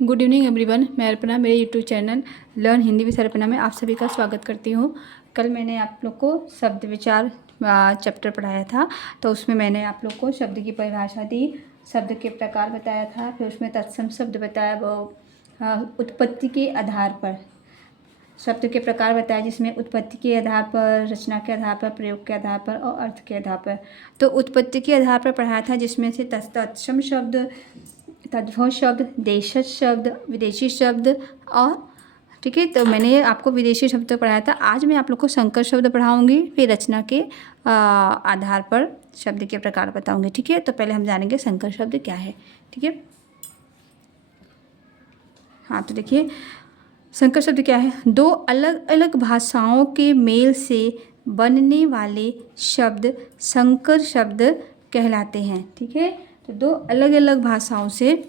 Good evening everyone. मैं अर्पणा, मेरे YouTube channel learn Hindi with Arpana में आप सभी का स्वागत करती हूँ। कल मैंने आप लोग को शब्द विचार चैप्टर पढ़ाया था, तो उसमें मैंने आप लोग को शब्द की परिभाषा दी, शब्द के प्रकार बताया था, फिर उसमें तत्सम शब्द बताया, वो उत्पत्ति के आधार पर शब्द के प्रकार बताया, जिसमें उत्पत्ति के आधार पर, रचना के आधार पर, प्रयोग के आधार पर और अर्थ के आधार पर। तो उत्पत्ति के आधार पर पढ़ाया था, जिसमें से तत्सम शब्द, तद्भव शब्द, देशज शब्द, विदेशी शब्द और ठीक है। तो मैंने आपको विदेशी शब्द पढ़ाया था। आज मैं आप लोग को संकर शब्द पढ़ाऊंगी, फिर रचना के आधार पर शब्द के प्रकार बताऊंगी। ठीक है, तो पहले हम जानेंगे संकर शब्द क्या है। ठीक है, हाँ, तो देखिए संकर शब्द क्या है। दो अलग अलग भाषाओं के मेल से बनने वाले शब्द संकर शब्द कहलाते हैं। ठीक है, तो दो अलग अलग भाषाओं से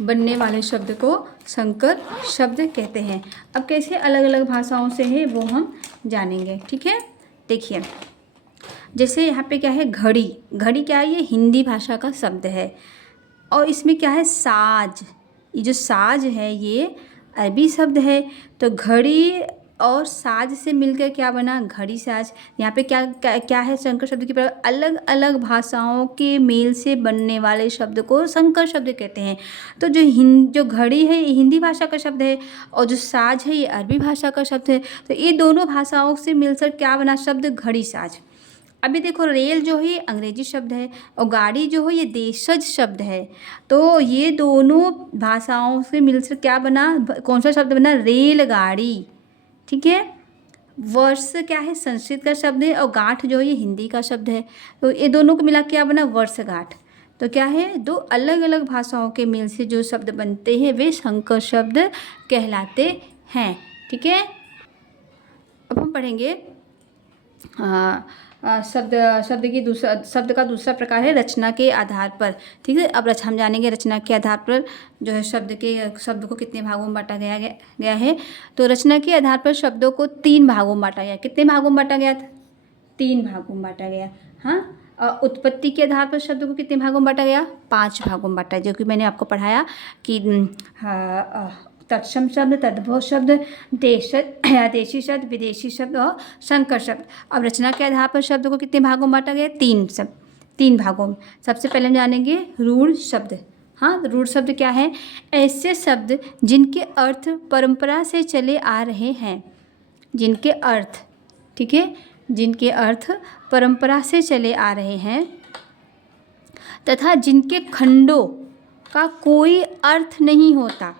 बनने वाले शब्द को संकर शब्द कहते हैं। अब कैसे अलग अलग भाषाओं से है वो हम जानेंगे। ठीक है, देखिए जैसे यहाँ पे क्या है, घड़ी। घड़ी क्या है, ये हिंदी भाषा का शब्द है। और इसमें क्या है, साज। ये जो साज है ये अरबी शब्द है। तो घड़ी और साज से मिलकर क्या बना, घड़ी साज। यहाँ पे क्या क्या, क्या है, संकर शब्द की प्रकार। अलग अलग भाषाओं के मेल से बनने वाले शब्द को संकर शब्द कहते हैं। तो जो घड़ी है ये हिंदी भाषा का शब्द है, और जो साज है ये अरबी भाषा का शब्द है। तो ये दोनों भाषाओं से मिलकर क्या बना शब्द, घड़ी साज। अभी देखो रेल जो है अंग्रेजी शब्द है, और गाड़ी जो है ये देशज शब्द है। तो ये दोनों भाषाओं से मिलकर क्या बना, कौन सा शब्द बना, रेलगाड़ी। ठीक है, वर्ष क्या है, संस्कृत का शब्द है, और गांठ जो है ये हिंदी का शब्द है। तो ये दोनों को मिला क्या बना, वर्षगांठ। तो क्या है, दो अलग अलग भाषाओं के मेल से जो शब्द बनते हैं वे संकर शब्द कहलाते हैं। ठीक है, अब हम पढ़ेंगे शब्द का दूसरा प्रकार है रचना के आधार पर। ठीक है, अब हम जानेंगे रचना के आधार पर जो है शब्द को कितने भागों में बांटा गया है। तो रचना के आधार पर शब्दों को 3 भागों में बांटा गया। कितने भागों में बांटा गया था, 3 भागों में बांटा गया। हाँ, उत्पत्ति के आधार पर शब्दों को कितने भागों में बांटा गया, 5 भागों में बांटा, जो कि मैंने आपको पढ़ाया कि तत्सम शब्द, तद्भव शब्द, देशी शब्द, विदेशी शब्द और संकर शब्द। अब रचना के आधार पर शब्दों को कितने भागों में बांटा गया, 3 भागों में। सबसे पहले हम जानेंगे रूढ़ शब्द। हाँ, रूढ़ शब्द क्या है, ऐसे शब्द जिनके अर्थ परंपरा से चले आ रहे हैं। जिनके अर्थ, ठीक है, जिनके अर्थ परंपरा से चले आ रहे हैं तथा जिनके खंडों का कोई अर्थ नहीं होता,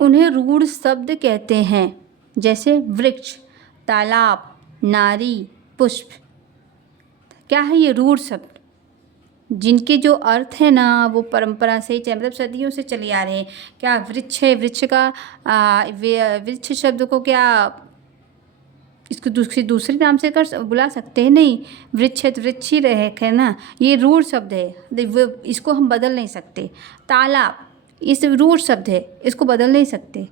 उन्हें रूढ़ शब्द कहते हैं। जैसे वृक्ष, तालाब, नारी, पुष्प। क्या है ये, रूढ़ शब्द, जिनके जो अर्थ है ना वो परंपरा से मतलब सदियों से चले आ रहे हैं। क्या वृक्ष है, वृक्ष का वृक्ष शब्द को क्या इसको दूसरे नाम से बुला सकते हैं, नहीं। वृक्ष है तो वृक्ष ही रहे ना, ये रूढ़ शब्द है, इसको हम बदल नहीं सकते। तालाब, इस रूढ़ शब्द है, इसको बदल नहीं सकते।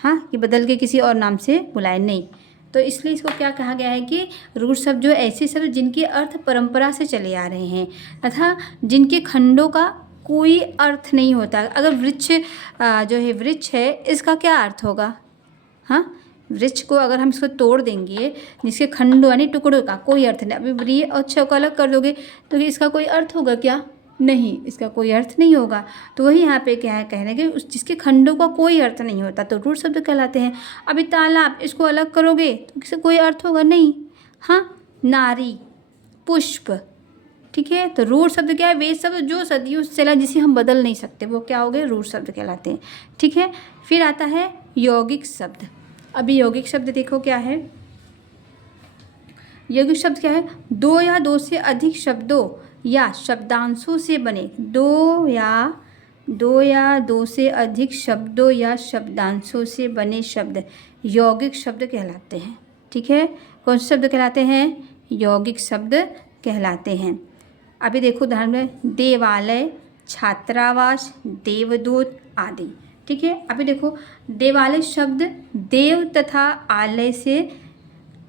हाँ, ये बदल के किसी और नाम से बुलाए नहीं। तो इसलिए इसको क्या कहा गया है कि रूढ़ शब्द जो ऐसे शब्द जिनके अर्थ परंपरा से चले आ रहे हैं तथा जिनके खंडों का कोई अर्थ नहीं होता। अगर वृक्ष जो है, वृक्ष है, इसका क्या अर्थ होगा। हाँ, वृक्ष को अगर हम इसको तोड़ देंगे, जिसके खंडों यानी टुकड़ों का कोई अर्थ नहीं। अभी ब्री और छ को अलग कर दोगे तो इसका कोई अर्थ होगा क्या, नहीं, इसका कोई अर्थ नहीं होगा। तो वही यहाँ पे क्या है, कहने के जिसके खंडों का कोई अर्थ नहीं होता तो रूढ़ शब्द कहलाते हैं। अभी तालाब, इसको अलग करोगे तो इसका कोई अर्थ होगा नहीं। हाँ, नारी, पुष्प, ठीक है, तो रूढ़ शब्द क्या है, वे शब्द जो सदियों से चला, जिसे हम बदल नहीं सकते, वो क्या हो गए, रूढ़ शब्द कहलाते हैं। ठीक है, फिर आता है यौगिक शब्द। अभी यौगिक शब्द देखो क्या है। यौगिक शब्द क्या है, 2 या 2 से अधिक शब्दों या शब्दांशों से बने। 2 या 2 से अधिक शब्दों या शब्दांशों से बने शब्द यौगिक शब्द कहलाते हैं। ठीक है, कौन से शब्द कहलाते हैं, यौगिक शब्द कहलाते हैं। अभी देखो उदाहरण में, देवालय, छात्रावास, देवदूत आदि। ठीक है, अभी देखो देवालय शब्द देव तथा आलय से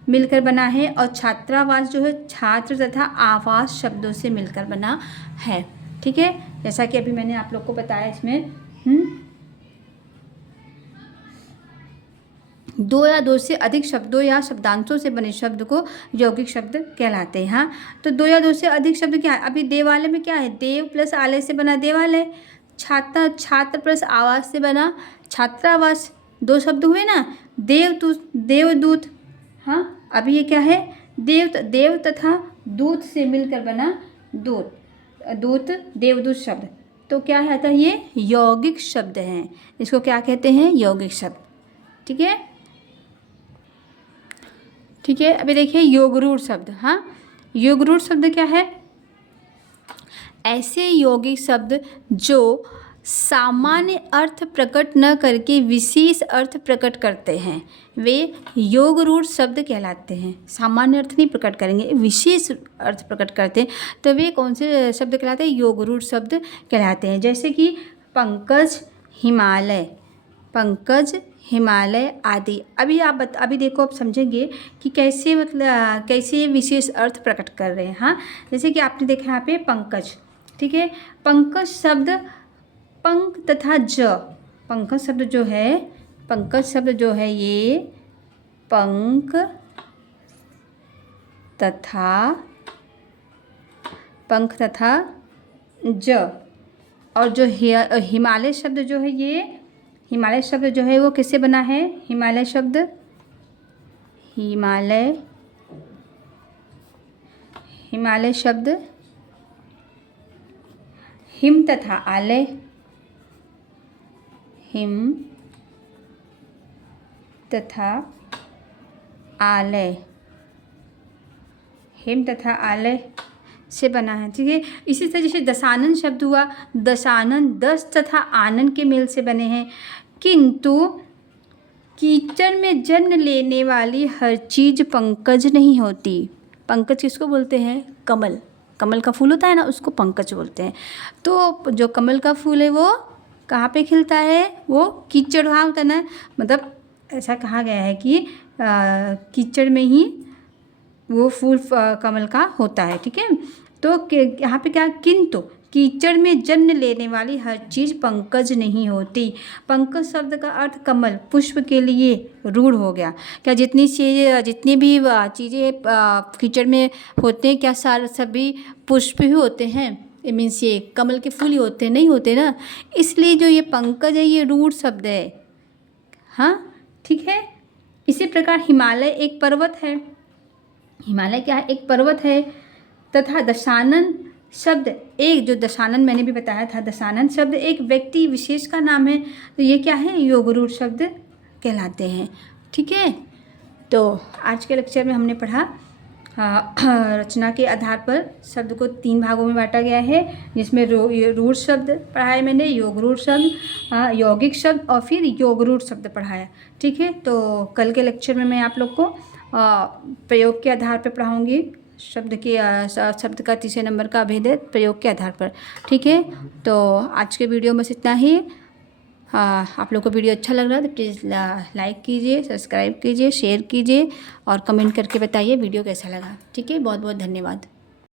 मिलकर बना है, और छात्रावास जो है छात्र तथा आवास शब्दों से मिलकर बना है। ठीक है, जैसा कि अभी मैंने आप लोग को बताया इसमें दो या दो से अधिक शब्दों या शब्दांशों से बने शब्द को यौगिक शब्द कहलाते हैं। हाँ, तो दो या दो से अधिक शब्द क्या है? अभी देवालय में क्या है? देव प्लस आलय से बना देवालय। छात्र, छात्र प्लस आवास से बना छात्रावास। दो शब्द हुए ना, देवदूत, देवदूत। हाँ, अभी ये क्या है? देव तथा दूत से मिलकर बना दूत, दूत देवदूत शब्द। तो क्या है? था ये यौगिक शब्द हैं। इसको क्या कहते हैं? यौगिक शब्द। ठीक है, ठीक है। अभी देखिए योगरूढ़ शब्द। हाँ, योगरूढ़ शब्द क्या है? ऐसे यौगिक शब्द जो सामान्य अर्थ प्रकट न करके विशेष अर्थ प्रकट करते हैं, वे योगरूढ़ शब्द कहलाते हैं। सामान्य अर्थ नहीं प्रकट करेंगे, विशेष अर्थ प्रकट करते हैं, तो वे कौन से शब्द कहलाते हैं? योगरूढ़ शब्द कहलाते हैं। जैसे कि पंकज, हिमालय, पंकज, हिमालय आदि। अभी देखो, आप समझेंगे कि कैसे, मतलब कैसे विशेष अर्थ प्रकट कर रहे हैं। हाँ, जैसे कि आपने देखा यहाँ पे पंकज। ठीक है, पंकज शब्द पंक तथा ज, पंकज शब्द जो है, पंकज शब्द जो है ये पंक तथा ज, और जो हिमालय शब्द जो है ये, हिमालय शब्द जो है वो किससे बना है? हिमालय शब्द, हिमालय शब्द हिम तथा आलय, हिम तथा आलय, हिम तथा आलय से बना है। ठीक है, इसी तरह जैसे दशानन शब्द हुआ, दशानन दस तथा आनन के मेल से बने हैं। किंतु कीचड़ में जन्म लेने वाली हर चीज़ पंकज नहीं होती। पंकज किसको बोलते हैं? कमल, कमल का फूल होता है ना, उसको पंकज बोलते हैं। तो जो कमल का फूल है वो कहाँ पे खिलता है? वो कीचड़ वहाँ होता है ना, मतलब ऐसा कहा गया है कि कीचड़ में ही वो फूल कमल का होता है। ठीक है, तो यहाँ पे क्या? किंतु कीचड़ में जन्म लेने वाली हर चीज़ पंकज नहीं होती। पंकज शब्द का अर्थ कमल, पुष्प के लिए रूढ़ हो गया। क्या जितनी भी चीज़ें कीचड़ में होते हैं, क्या सारे सभी पुष्प ही होते हैं? ये मीन्स ये कमल के फूल ही होते हैं? नहीं होते ना, इसलिए जो ये पंकज है ये रूढ़ शब्द है। हाँ, ठीक है। इसी प्रकार हिमालय एक पर्वत है। हिमालय क्या है? एक पर्वत है। तथा दशानन शब्द, एक जो दशानन मैंने भी बताया था, दशानन शब्द एक व्यक्ति विशेष का नाम है। तो ये क्या है? योगरूढ़ शब्द कहलाते हैं। ठीक है, तो आज के लेक्चर में हमने पढ़ा रचना के आधार पर शब्द को 3 भागों में बांटा गया है, जिसमें रूढ़ शब्द पढ़ाया मैंने, योगरूढ़ शब्द, यौगिक शब्द और फिर योगरूढ़ शब्द पढ़ाया। ठीक है, तो कल के लेक्चर में मैं आप लोग को प्रयोग के आधार पर पढ़ाऊँगी। शब्द का तीसरे नंबर का भेद है प्रयोग के आधार पर। ठीक है, तो आज के वीडियो में इतना ही। आप लोग को वीडियो अच्छा लग रहा है तो प्लीज़ लाइक कीजिए, सब्सक्राइब कीजिए, शेयर कीजिए और कमेंट करके बताइए वीडियो कैसा लगा। ठीक है, बहुत बहुत धन्यवाद।